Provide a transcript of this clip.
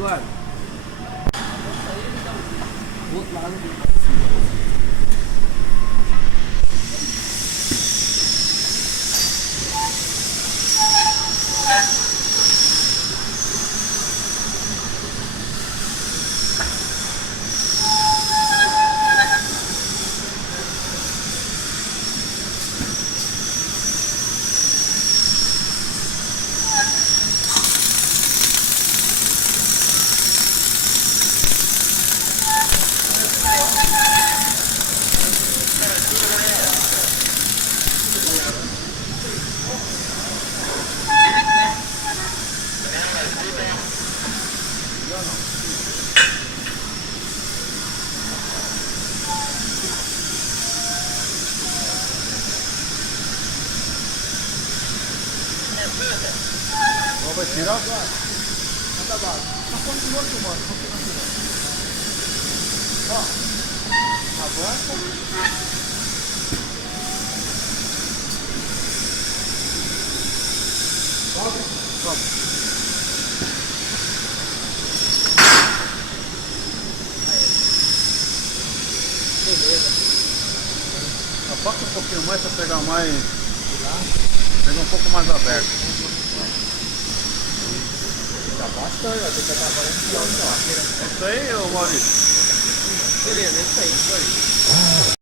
Eduardo. O outro lado. Vai tirar agora. Manda bala. Mas continua filmando, continua filmando. Ó, avança. Sobe. Sobe. Beleza. Afaca um pouquinho mais para pegar mais. Pega um pouco mais aberto. Tá bastante, ó. Você tá trabalhando de alto, ó. É isso aí, ô Maurício? Beleza, é isso aí.